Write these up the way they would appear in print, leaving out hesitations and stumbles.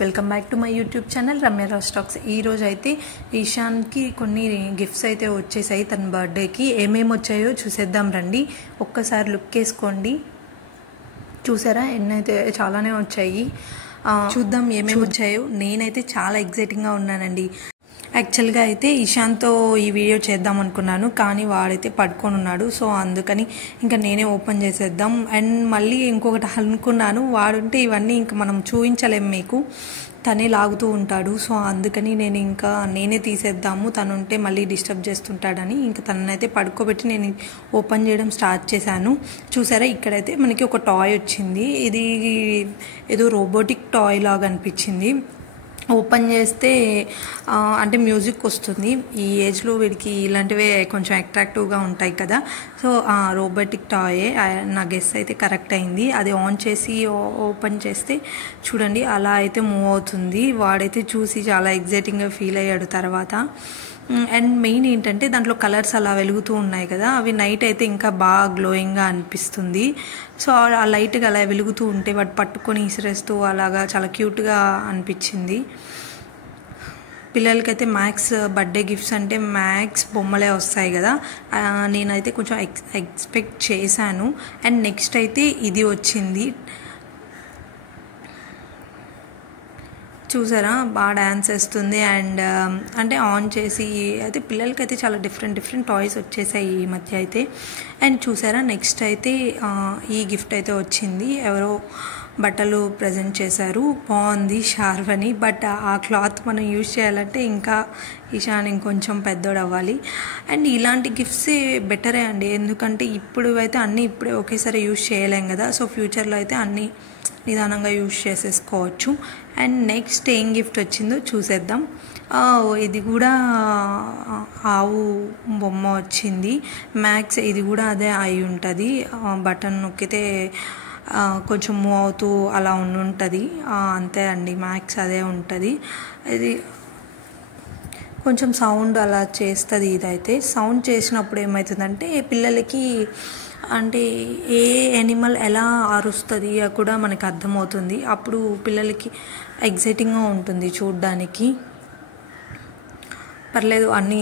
Welcome back to my YouTube channel Ramya Raj talks. ఈరోజు అయితే ఈశాన్కి కొన్ని గిఫ్ట్స్ అయితే వచ్చేసాయి. తన బర్త్డేకి ఏమేమి వచ్చాయో చూసేద్దాం రండి. ఒక్కసారి లుక్ వేసుకోండి. చూసారా ఎన్నైతే చాలానే వచ్చాయి. చూద్దాం ఏమేమి వచ్చాయో. నేనైతే చాలా ఎగ్జైటింగ్గా ఉన్నానండి. యాక్చువల్గా అయితే ఇషాన్తో ఈ వీడియో చేద్దాం అనుకున్నాను, కానీ వాడైతే పడుకొని ఉన్నాడు. సో అందుకని ఇంకా నేనే ఓపెన్ చేసేద్దాం. అండ్ మళ్ళీ ఇంకొకటి అనుకున్నాను, వాడుంటే ఇవన్నీ ఇంకా మనం చూపించలేము, మీకు తనే లాగుతూ ఉంటాడు. సో అందుకని నేనే తీసేద్దాము, తను ఉంటే మళ్ళీ డిస్టర్బ్ చేస్తుంటాడని ఇంకా తననైతే పడుకోబెట్టి నేను ఓపెన్ చేయడం స్టార్ట్ చేశాను. చూసారా ఇక్కడైతే మనకి ఒక టాయ్ వచ్చింది. ఇది ఏదో రోబోటిక్ టాయ్ లాగా అనిపించింది. ఓపెన్ చేస్తే అంటే మ్యూజిక్ వస్తుంది. ఈ ఏజ్లో వీడికి ఇలాంటివే కొంచెం అట్రాక్టివ్గా ఉంటాయి కదా. సో రోబోటిక్ టాయే, నా గెస్ అయితే కరెక్ట్ అయింది. అది ఆన్ చేసి ఓపెన్ చేస్తే చూడండి అలా అయితే మూవ్ అవుతుంది. వాడైతే చూసి చాలా ఎగ్జైటింగ్గా ఫీల్ అయ్యాడు తర్వాత. అండ్ మెయిన్ ఏంటంటే దాంట్లో కలర్స్ అలా వెలుగుతూ ఉన్నాయి కదా, అవి నైట్ అయితే ఇంకా బాగా గ్లోయింగ్గా అనిపిస్తుంది. సో ఆ లైట్గా అలా వెలుగుతూ ఉంటే వాటి పట్టుకొని ఇసిరేస్తూ అలాగా చాలా క్యూట్గా అనిపించింది. పిల్లలకైతే మ్యాక్స్ బర్త్డే గిఫ్ట్స్ అంటే మ్యాక్స్ బొమ్మలే వస్తాయి కదా, నేనైతే కొంచెం ఎక్స్పెక్ట్ చేశాను. అండ్ నెక్స్ట్ అయితే ఇది వచ్చింది. చూసారా బాగా డ్యాన్స్ వేస్తుంది. అండ్ అంటే ఆన్ చేసి అయితే పిల్లలకైతే చాలా డిఫరెంట్ టాయ్స్ వచ్చేసాయి ఈ మధ్య అయితే. అండ్ చూసారా నెక్స్ట్ అయితే ఈ గిఫ్ట్ అయితే వచ్చింది. ఎవరో బట్టలు ప్రజెంట్ చేశారు, బాగుంది షార్వని. బట్ ఆ క్లాత్ మనం యూజ్ చేయాలంటే ఇంకా ఈశాన్ ఇంకొంచెం పెద్దోడు అవ్వాలి. అండ్ ఇలాంటి గిఫ్ట్స్ బెటరే అండి, ఎందుకంటే ఇప్పుడు అయితే అన్నీ ఇప్పుడే ఒకేసారి యూజ్ చేయలేం కదా. సో ఫ్యూచర్లో అయితే అన్నీ నిదానంగా యూజ్ చేసేసుకోవచ్చు. అండ్ నెక్స్ట్ ఏం గిఫ్ట్ వచ్చిందో చూసేద్దాం. ఇది కూడా ఆవు బొమ్మ వచ్చింది. మ్యాక్స్ ఇది కూడా అదే అయి ఉంటుంది. బటన్ నొక్కితే కొంచెం మూవ్ అవుతూ అలా ఉంటుంది. అంతే అండి, మ్యాక్స్ అదే ఉంటుంది. ఇది కొంచెం సౌండ్ అలా చేస్తుంది. ఇదైతే సౌండ్ చేసినప్పుడు ఏమవుతుందంటే పిల్లలకి అంటే ఏ యానిమల్ ఎలా అరుస్తుంది కూడా మనకు అర్థమవుతుంది. అప్పుడు పిల్లలకి ఎగ్జైటింగ్గా ఉంటుంది చూడ్డానికి. పర్లేదు, అన్నీ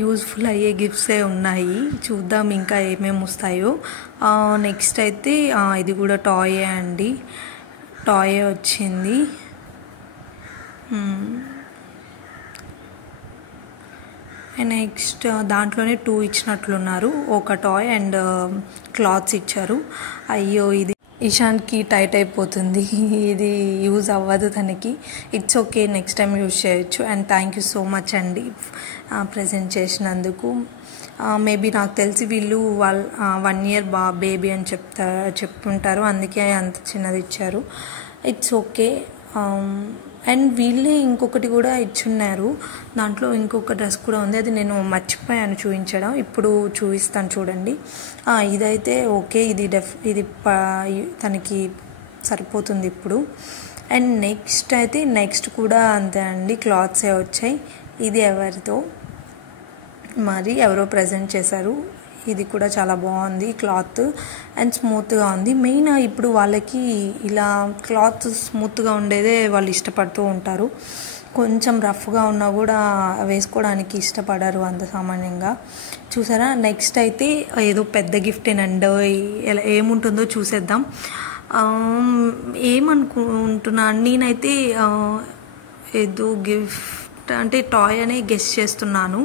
యూజ్ఫుల్ అయ్యే గిఫ్ట్సే ఉన్నాయి. చూద్దాం ఇంకా ఏమేమి వస్తాయో. నెక్స్ట్ అయితే ఇది కూడా టాయే అండి, టాయే వచ్చింది. నెక్స్ట్ దాంట్లోనే 2 ఇచ్చినట్లున్నారు, ఒక టాయ్ అండ్ క్లాత్స్ ఇచ్చారు. అయ్యో ఇది ఈశాన్కి టైట్ అయిపోతుంది, ఇది యూజ్ అవ్వదు తనకి. It's okay, next time use చేయొచ్చు. And thank you so much అండి ప్రజెంట్ చేసినందుకు. మేబీ నాకు తెలిసి వీళ్ళు 1 year బేబీ అని చెప్పుంటారు, అందుకే అంత చిన్నది ఇచ్చారు. It's okay. అండ్ వీళ్ళే ఇంకొకటి కూడా ఇచ్చున్నారు. దాంట్లో ఇంకొక డ్రెస్ కూడా ఉంది, అది నేను మర్చిపోయాను చూపించడం. ఇప్పుడు చూపిస్తాను చూడండి. ఇదైతే ఓకే, ఇది తనకి సరిపోతుంది ఇప్పుడు. అండ్ నెక్స్ట్ కూడా అంతే అండి, క్లాత్సే వచ్చాయి. ఇది ఎవరితో మరి ఎవరో ప్రజెంట్ చేశారు. ఇది కూడా చాలా బాగుంది క్లాత్, అండ్ స్మూత్గా ఉంది. మెయిన్ ఇప్పుడు వాళ్ళకి ఇలా క్లాత్ స్మూత్గా ఉండేదే వాళ్ళు ఇష్టపడుతూ ఉంటారు. కొంచెం రఫ్గా ఉన్నా కూడా వేసుకోవడానికి ఇష్టపడరు అంత సామాన్యంగా. చూసారా నెక్స్ట్ అయితే ఏదో పెద్ద గిఫ్టేనండి, ఏముంటుందో చూసేద్దాం. ఏమనుకుంటున్నాను నేనైతే, ఏదో గిఫ్ట్ అంటే టాయ్ అనే గెస్ చేస్తున్నాను.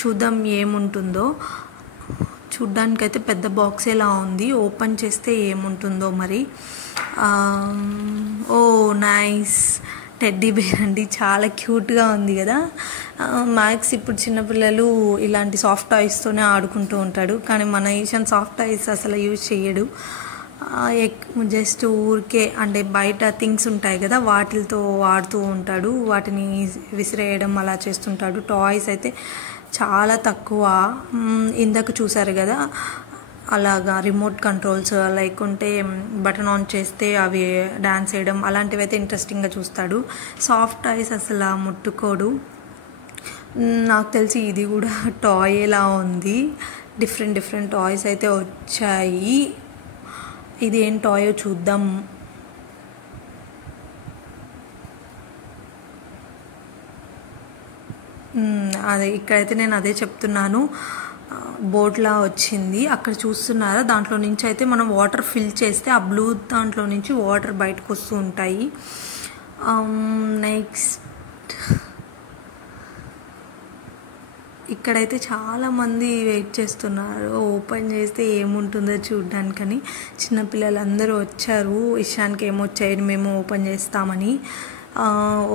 చూద్దాం ఏముంటుందో. చూడ్డానికైతే పెద్ద బాక్స్ ఎలా ఉంది, ఓపెన్ చేస్తే ఏముంటుందో మరి. ఓ నైస్, టెడ్డీ బేర్ అండి, చాలా క్యూట్గా ఉంది కదా. మ్యాక్స్ ఇప్పుడు చిన్నపిల్లలు ఇలాంటి సాఫ్ట్ టాయ్స్తోనే ఆడుకుంటూ ఉంటాడు, కానీ మన ఈశాన్ సాఫ్ట్ టాయ్స్ అసలు యూజ్ చేయడు. జస్ట్ ఊరికే అంటే బయట థింగ్స్ ఉంటాయి కదా వాటితో ఆడుతూ ఉంటాడు, వాటిని విసిరేయడం అలా చేస్తుంటాడు. టాయ్స్ అయితే చాలా తక్కువ. ఇందాక చూసారు కదా అలాగా రిమోట్ కంట్రోల్స్ లేకుంటే బటన్ ఆన్ చేస్తే అవి డాన్స్ వేయడం అలాంటివి అయితే ఇంట్రెస్టింగ్గా చూస్తాడు. సాఫ్ట్ టాయ్స్ అసలు ముట్టుకోడు. నాకు తెలిసి ఇది కూడా టాయ్లా ఉంది. డిఫరెంట్ టాయ్స్ అయితే వచ్చాయి. ఇది ఏం టాయో చూద్దాం. అదే ఇక్కడైతే నేను అదే చెప్తున్నాను. బోట్లా వచ్చింది అక్కడ చూస్తున్నారా, దాంట్లో నుంచి అయితే మనం వాటర్ ఫిల్ చేస్తే ఆ బ్లూ దాంట్లో నుంచి వాటర్ బయటకు వస్తూ ఉంటాయి. నెక్స్ట్ ఇక్కడైతే చాలామంది వెయిట్ చేస్తున్నారు ఓపెన్ చేస్తే ఏముంటుందో చూడ్డానికని. చిన్నపిల్లలందరూ వచ్చారు, ఇషాన్కి ఏమొచ్చాయని మేము ఓపెన్ చేస్తామని.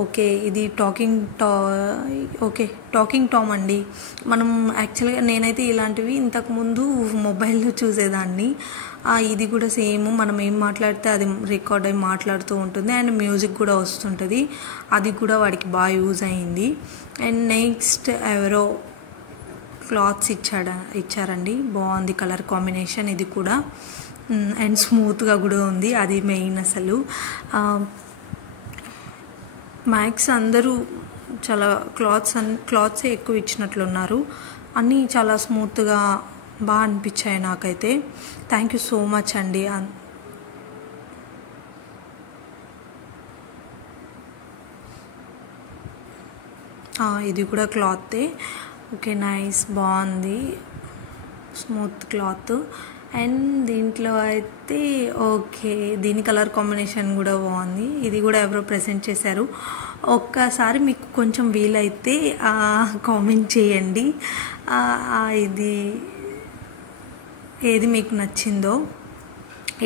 ఓకే, ఇది టాకింగ్ టామ్ అండి. మనం యాక్చువల్గా నేనైతే ఇలాంటివి ఇంతకుముందు మొబైల్లో చూసేదాన్ని. ఇది కూడా సేమ్, మనం ఏం మాట్లాడితే అది రికార్డ్ అయ్యి మాట్లాడుతూ ఉంటుంది అండ్ మ్యూజిక్ కూడా వస్తుంటుంది. అది కూడా వాడికి బాగా యూజ్ అయింది. అండ్ నెక్స్ట్ ఎవరో క్లాత్స్ ఇచ్చారండి, బాగుంది కలర్ కాంబినేషన్ ఇది కూడా. అండ్ స్మూత్గా కూడా ఉంది, అది మెయిన్. అసలు మ్యాక్స్ అందరూ చాలా క్లాత్సే ఎక్కువ ఇచ్చినట్లున్నారు, అన్నీ చాలా స్మూత్గా బాగా అనిపించాయి నాకైతే. థ్యాంక్ యూ సో మచ్ అండి. ఇది కూడా క్లాతే. ఓకే, నైస్, బాగుంది, స్మూత్ క్లాత్. అండ్ దీంట్లో అయితే ఓకే, దీని కలర్ కాంబినేషన్ కూడా బాగుంది. ఇది కూడా ఎవరో ప్రెజెంట్ చేశారు. ఒక్కసారి మీకు కొంచెం వీలైతే కామెంట్ చేయండి, ఇది ఏది మీకు నచ్చిందో,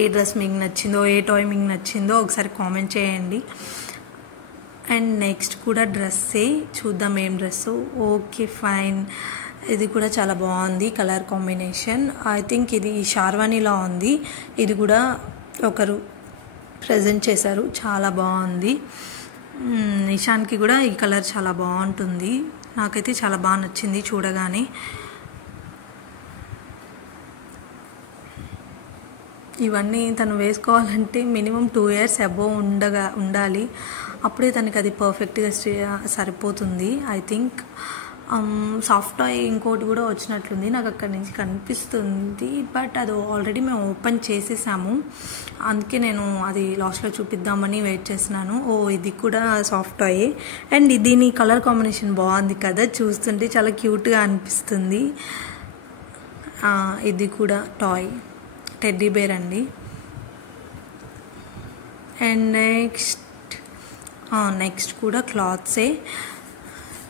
ఏ డ్రెస్ మీకు నచ్చిందో, ఏ టాయ్ మీకు నచ్చిందో ఒకసారి కామెంట్ చేయండి. అండ్ నెక్స్ట్ కూడా డ్రెస్సే, చూద్దాం ఏం డ్రెస్సు. ఓకే ఫైన్, ఇది కూడా చాలా బాగుంది కలర్ కాంబినేషన్. ఐ థింక్ ఇది షార్వానీలా ఉంది. ఇది కూడా ఒకరు ప్రజెంట్ చేశారు, చాలా బాగుంది. నిషాన్కి కూడా ఈ కలర్ చాలా బాగుంటుంది, నాకైతే చాలా బాగా నచ్చింది చూడగానే. ఇవన్నీ తను వేసుకోవాలంటే మినిమం 2 years అబోవ్ ఉండాలి, అప్పుడే తనకి అది పర్ఫెక్ట్గా సరిపోతుంది. ఐ థింక్ సాఫ్ట్ టాయ్ ఇంకోటి కూడా వచ్చినట్లుంది, నాకు అక్కడి నుంచి కనిపిస్తుంది. బట్ అది ఆల్రెడీ మేము ఓపెన్ చేసేసాము, అందుకే నేను అది లాస్ట్లో చూపిద్దామని వెయిట్ చేస్తున్నాను. ఇది కూడా సాఫ్ట్ టాయ్. అండ్ దీని కలర్ కాంబినేషన్ బాగుంది కదా, చూస్తుంటే చాలా క్యూట్గా అనిపిస్తుంది. ఇది కూడా టాయ్, టెడ్డీ బేర్ అండి. అండ్ నెక్స్ట్ కూడా క్లాత్సే,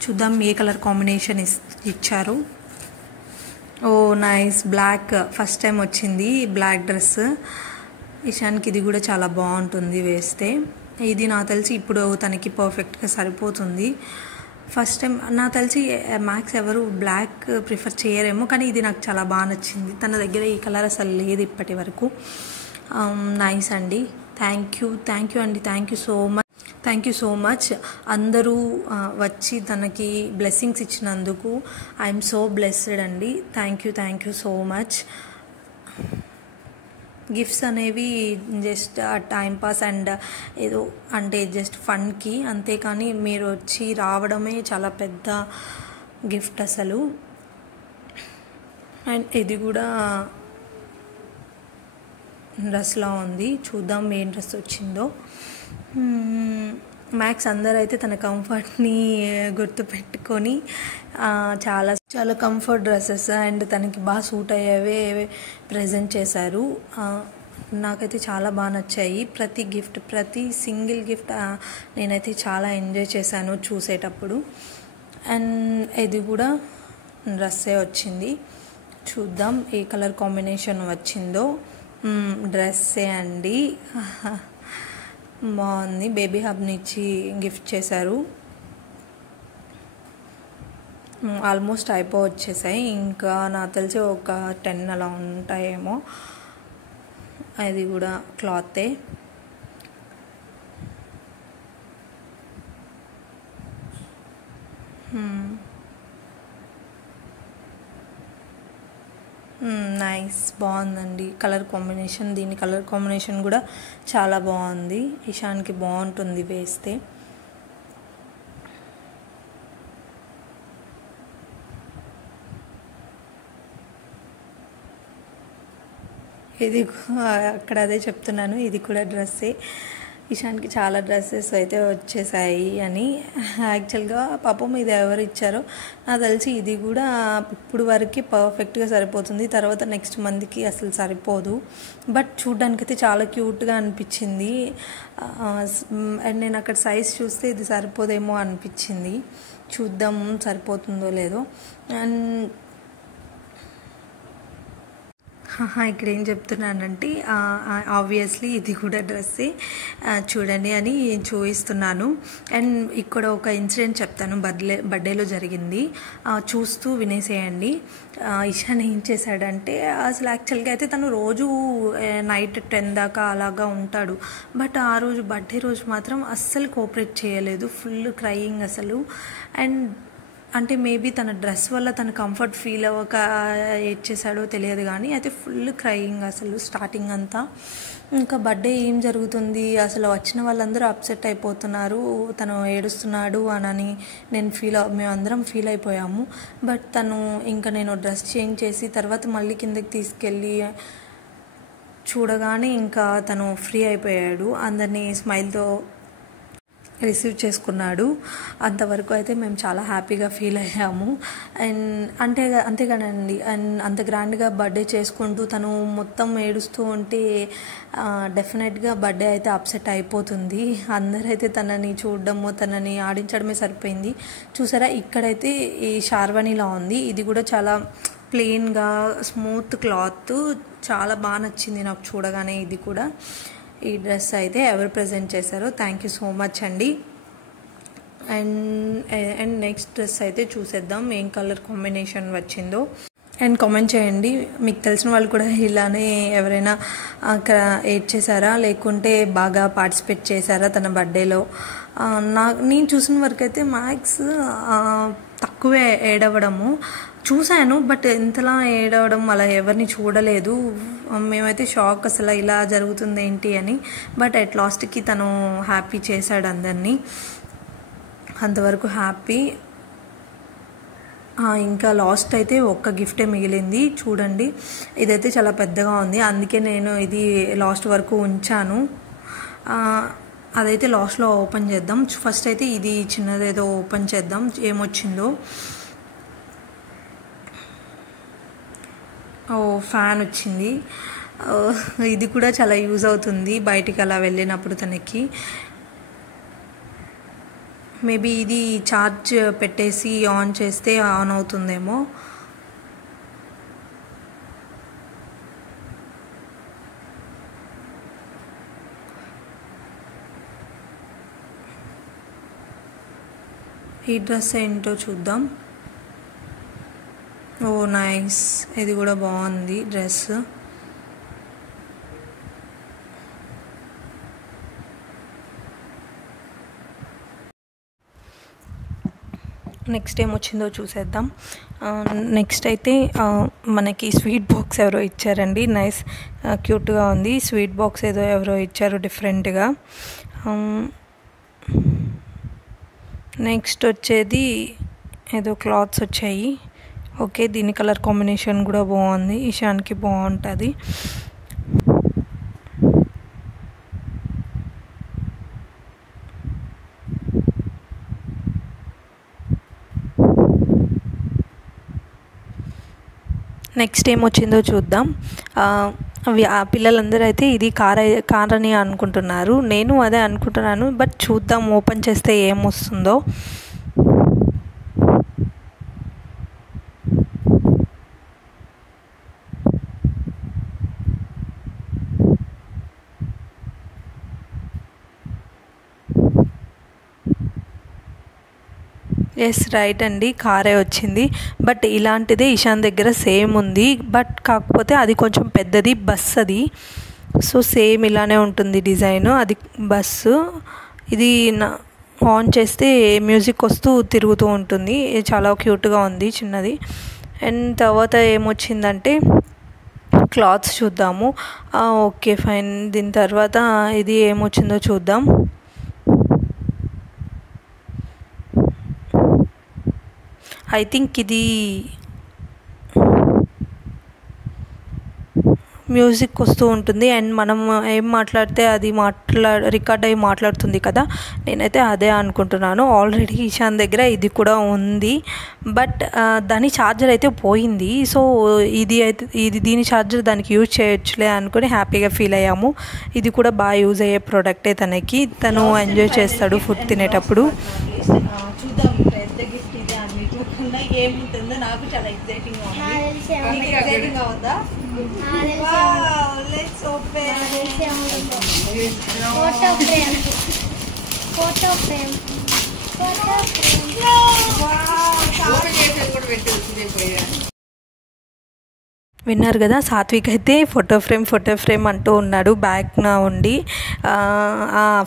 చూద్దాం ఏ కలర్ కాంబినేషన్ ఇచ్చారు. నైస్, బ్లాక్, ఫస్ట్ టైం వచ్చింది బ్లాక్ డ్రెస్. ఇషాన్కి ఇది కూడా చాలా బాగుంటుంది వేస్తే. ఇది నాకు తెలిసి ఇప్పుడు తనకి పర్ఫెక్ట్గా సరిపోతుంది. ఫస్ట్ టైం నాకు తెలిసి మ్యాక్స్ ఎవరు బ్లాక్ ప్రిఫర్ చేయరేమో, కానీ ఇది నాకు చాలా బాగా నచ్చింది. తన దగ్గర ఈ కలర్ అసలు లేదు ఇప్పటి వరకు. నైస్ అండి, థ్యాంక్ యూ అండి, థ్యాంక్ యూ సో మచ్ అందరూ వచ్చి తనకి బ్లెస్సింగ్స్ ఇచ్చినందుకు. ఐఎమ్ సో బ్లెస్డ్ అండి, thank you so much. Gifts అనేవి జస్ట్ టైంపాస్ అండ్ ఏదో అంటే జస్ట్ ఫన్కి, అంతేకాని మీరు వచ్చి రావడమే చాలా పెద్ద గిఫ్ట్ అసలు. అండ్ ఇది కూడా డ్రెస్లా ఉంది, చూద్దాం ఏం డ్రెస్ వచ్చిందో. మ్యాక్స్ అందరూ అయితే తన కంఫర్ట్ని గుర్తుపెట్టుకొని చాలా కంఫర్ట్ డ్రెస్సెస్ అండ్ తనకి బాగా సూట్ అయ్యేవే ప్రజెంట్ చేశారు. నాకైతే చాలా బాగా నచ్చాయి. ప్రతి సింగిల్ గిఫ్ట్ నేనైతే చాలా ఎంజాయ్ చేశాను చూసేటప్పుడు. అండ్ ఇది కూడా డ్రెస్సే వచ్చింది, చూద్దాం ఏ కలర్ కాంబినేషన్ వచ్చిందో. డ్రెస్సే అండి, బాగుంది. బేబీ హబ్ని ఇచ్చి గిఫ్ట్ చేశారు. ఆల్మోస్ట్ వచ్చేసాయి, ఇంకా నాకు తెలిసి ఒక 10 అలా ఉంటాయేమో. అది కూడా క్లాతే. నైస్, బాగుందండి కలర్ కాంబినేషన్. దీని కలర్ కాంబినేషన్ కూడా చాలా బాగుంది, ఇషాన్కి బాగుంటుంది వేస్తే. ఇది అక్కడ అదే చెప్తున్నాను, ఇది కూడా డ్రెస్సే. ఇషాన్కి చాలా డ్రెస్సెస్ అయితే వచ్చేసాయి అని. యాక్చువల్గా పాపం ఇది ఎవరు ఇచ్చారో నాకు తెలిసి ఇది కూడా ఇప్పుడు వరకు పర్ఫెక్ట్గా సరిపోతుంది, తర్వాత నెక్స్ట్ మంత్కి అసలు సరిపోదు. బట్ చూడ్డానికైతే చాలా క్యూట్గా అనిపించింది. అండ్ నేను అక్కడ సైజ్ చూస్తే ఇది సరిపోదేమో అనిపించింది. చూద్దాం సరిపోతుందో లేదో. అండ్ ఇక్కడ ఏం చెప్తున్నానంటే ఆబ్వియస్లీ ఇది కూడా డ్రెస్సే చూడండి అని చూపిస్తున్నాను. అండ్ ఇక్కడ ఒక ఇన్సిడెంట్ చెప్తాను, బర్త్డేలో జరిగింది, చూస్తూ వినేసేయండి. ఇషాన్ ఏం చేశాడంటే అసలు యాక్చువల్గా అయితే తను రోజు నైట్ 10 దాకా అలాగా ఉంటాడు. బట్ ఆ రోజు బర్త్డే రోజు మాత్రం అస్సలు కోఆపరేట్ చేయలేదు, ఫుల్ క్రయింగ్ అసలు. అండ్ అంటే మేబీ తన డ్రెస్ వల్ల తన కంఫర్ట్ ఫీల్ అవ్వక ఏడ్చేసాడో తెలియదు కానీ అయితే ఫుల్ క్రయింగ్ అసలు స్టార్టింగ్ అంతా. ఇంకా బర్త్డే ఏం జరుగుతుంది అసలు, వచ్చిన వాళ్ళందరూ అప్సెట్ అయిపోతున్నారు, తను ఏడుస్తున్నాడు అని మేమందరం ఫీల్ అయిపోయాము. బట్ తను ఇంకా నేను డ్రెస్ చేంజ్ చేసి తర్వాత మళ్ళీ కిందకి తీసుకెళ్ళి చూడగానే ఇంకా తను ఫ్రీ అయిపోయాడు, అందరినీ స్మైల్తో రిసీవ్ చేసుకున్నాడు. అంతవరకు అయితే మేము చాలా హ్యాపీగా ఫీల్ అయ్యాము. అండ్ అంతేగానండి, అండ్ అంత గ్రాండ్గా బర్త్డే చేసుకుంటూ తను మొత్తం ఏడుస్తూ ఉంటే డెఫినెట్గా బర్త్డే అయితే అప్సెట్ అయిపోతుంది. అందరైతే తనని చూడడము తనని ఆడించడమే సరిపోయింది. చూసారా ఇక్కడైతే ఈ షార్వానీలా ఉంది, ఇది కూడా చాలా ప్లెయిన్గా స్మూత్ క్లాత్, చాలా బాగా నచ్చింది నాకు చూడగానే. ఇది కూడా ఈ డ్రెస్ అయితే ఎవరు ప్రజెంట్ చేశారో థ్యాంక్ యూ సో మచ్ అండి. అండ్ నెక్స్ట్ డ్రెస్ అయితే చూసేద్దాం ఏం కలర్ కాంబినేషన్ వచ్చిందో. అండ్ కామెంట్ చేయండి, మీకు తెలిసిన వాళ్ళు కూడా ఇలానే ఎవరైనా ఏడ్ చేశారా లేకుంటే బాగా పార్టిసిపేట్ చేశారా తన బర్త్డేలో. నేను చూసిన వరకు అయితే మ్యాక్స్ తక్కువే ఏడవడము చూశాను, బట్ ఇంతలా ఏడవడం అలా ఎవరిని చూడలేదు. మేమైతే షాక్ అసలు ఇలా జరుగుతుంది ఏంటి అని. బట్ అట్ లాస్ట్కి తను హ్యాపీ చేశాడు అందరినీ, అంతవరకు హ్యాపీ. ఇంకా లాస్ట్ అయితే ఒక్క గిఫ్టే మిగిలింది చూడండి, ఇదైతే చాలా పెద్దగా ఉంది, అందుకే నేను ఇది లాస్ట్ వరకు ఉంచాను. అదైతే లాస్ట్లో ఓపెన్ చేద్దాం. ఫస్ట్ అయితే ఇది చిన్నదేదో ఓపెన్ చేద్దాం ఏమొచ్చిందో. ఫ్యాన్ వచ్చింది, ఇది కూడా చాలా యూజ్ అవుతుంది బయటికి అలా వెళ్ళినప్పుడు తనకి. మేబీ ఇది ఛార్జ్ పెట్టేసి ఆన్ చేస్తే ఆన్ అవుతుందేమో. ఈ డ్రెస్ ఏంటో చూద్దాం. ఓ నైస్, ఇది కూడా బాగుంది డ్రెస్. నెక్స్ట్ ఏమొచ్చిందో చూసేద్దాం. నెక్స్ట్ అయితే మనకి స్వీట్ బాక్స్ ఎవరో ఇచ్చారండి, నైస్ క్యూట్గా ఉంది. స్వీట్ బాక్స్ ఏదో ఎవరో ఇచ్చారు డిఫరెంట్గా. నెక్స్ట్ వచ్చేది ఏదో క్లాత్స్ వచ్చాయి. ఓకే, దీని కలర్ కాంబినేషన్ కూడా బాగుంది, ఇషాన్కి బాగుంటుంది. నెక్స్ట్ ఏమొచ్చిందో చూద్దాం. పిల్లలందరూ అయితే ఇది కార్ అని అనుకుంటున్నారు, నేను అదే అనుకుంటున్నాను. బట్ చూద్దాం ఓపెన్ చేస్తే ఏమొస్తుందో. ఎస్ రైట్ అండి, కారే వచ్చింది. బట్ ఇలాంటిదే ఇషాన్ దగ్గర సేమ్ ఉంది, బట్ కాకపోతే అది కొంచెం పెద్దది, బస్ అది. సో సేమ్ ఇలానే ఉంటుంది డిజైన్, అది బస్సు. ఇది ఆన్ చేస్తే మ్యూజిక్ వస్తూ తిరుగుతూ ఉంటుంది, చాలా క్యూట్గా ఉంది చిన్నది. అండ్ తర్వాత ఏమొచ్చిందంటే క్లాత్స్ చూద్దాము. ఓకే ఫైన్, దీని తర్వాత ఇది ఏమొచ్చిందో చూద్దాం. ఐ థింక్ ఇది మ్యూజిక్ వస్తూ ఉంటుంది అండ్ మనం ఏం మాట్లాడితే అది రికార్డ్ అయ్యి మాట్లాడుతుంది కదా, నేనైతే అదే అనుకుంటున్నాను. ఆల్రెడీ ఈశాన్ దగ్గర ఇది కూడా ఉంది, బట్ దాని ఛార్జర్ అయితే పోయింది. సో దీని ఛార్జర్ దానికి యూజ్ చేయొచ్చులే అనుకుని హ్యాపీగా ఫీల్ అయ్యాము. ఇది కూడా బాగా యూజ్ అయ్యే ప్రోడక్టే తనకి, తను ఎంజాయ్ చేస్తాడు ఫుడ్ తినేటప్పుడు. చూద్దాం పెద్ద గిఫ్ట్ ఇదే అని చూడకుండా ఏముంటుందో నాకు చాలా ఎక్సైటింగ్గా ఉంది. ఎక్సైటింగ్గా ఉందా? Let's open. Photo frame. విన్నారు కదా, సాత్విక్ అయితే ఫోటో ఫ్రేమ్ అంటూ ఉన్నాడు బ్యాక్న ఉండి.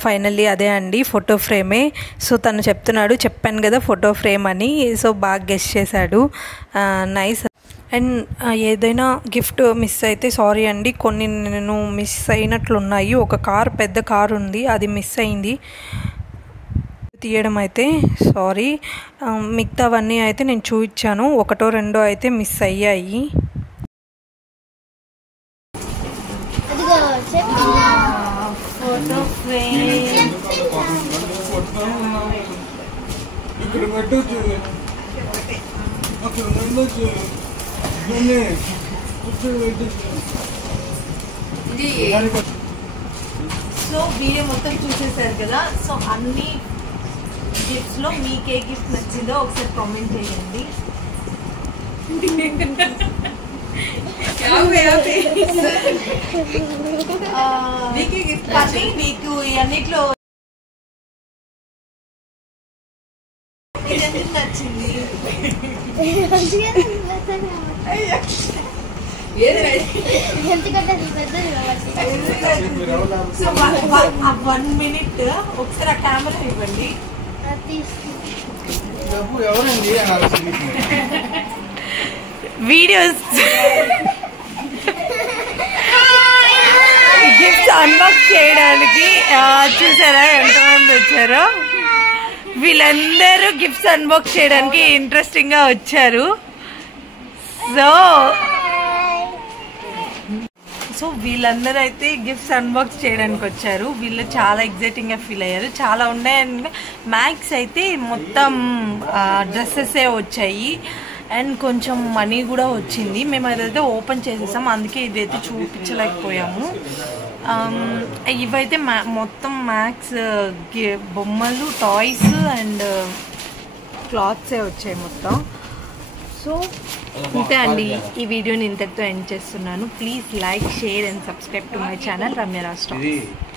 ఫైనల్లీ అదే అండి, ఫోటో ఫ్రేమే. సో తను చెప్పాను కదా ఫోటో ఫ్రేమ్ అని. సో బాగా గెస్ చేశాడు. నైస్. అండ్ ఏదైనా గిఫ్ట్ మిస్ అయితే సారీ అండి, కొన్ని నేను మిస్ అయినట్లున్నాయి. ఒక పెద్ద కార్ ఉంది, అది మిస్ అయింది తీయడం అయితే, సారీ. మిగతావన్నీ అయితే నేను చూపించాను, ఒకటో రెండో అయితే మిస్ అయ్యాయి. ఫోటో ఫ్రేమ్ సో వీడియో మొత్తం చూసేసారు కదా. సో అన్ని గిఫ్ట్స్ లో మీకు ఏ గిఫ్ట్ నచ్చిందో ఒకసారి కామెంట్ చేయండి. మీకు అన్నిట్లో నచ్చింది? వన్ మినిట్ ఒకసారి ఆ కెమెరా ఇవ్వండి. వీడియోస్ గిఫ్ట్స్ అన్బాక్స్ చేయడానికి చూసారా ఎంతమంది వచ్చారో? వీళ్ళందరూ గిఫ్ట్స్ అన్బాక్స్ చేయడానికి ఇంట్రెస్టింగ్ గా వచ్చారు. సో వీళ్ళందరూ అయితే గిఫ్ట్స్ అన్బాక్స్ చేయడానికి వచ్చారు. వీళ్ళు చాలా ఎగ్జైటింగ్గా ఫీల్ అయ్యారు. చాలా ఉన్నాయండి. మ్యాక్స్ అయితే మొత్తం డ్రెస్సెసే వచ్చాయి అండ్ కొంచెం మనీ కూడా వచ్చింది. మేము అదైతే ఓపెన్ చేసేసాం, అందుకే ఇదైతే చూపించలేకపోయాము. ఇవైతే మొత్తం మ్యాక్స్ బొమ్మలు, టాయ్స్ అండ్ క్లాత్సే వచ్చాయి మొత్తం. సో ఇంతే అండి, ఈ వీడియోని ఇంతటితో ఎండ్ చేస్తున్నాను. Please like, share and subscribe to my channel Ramya Raj talks.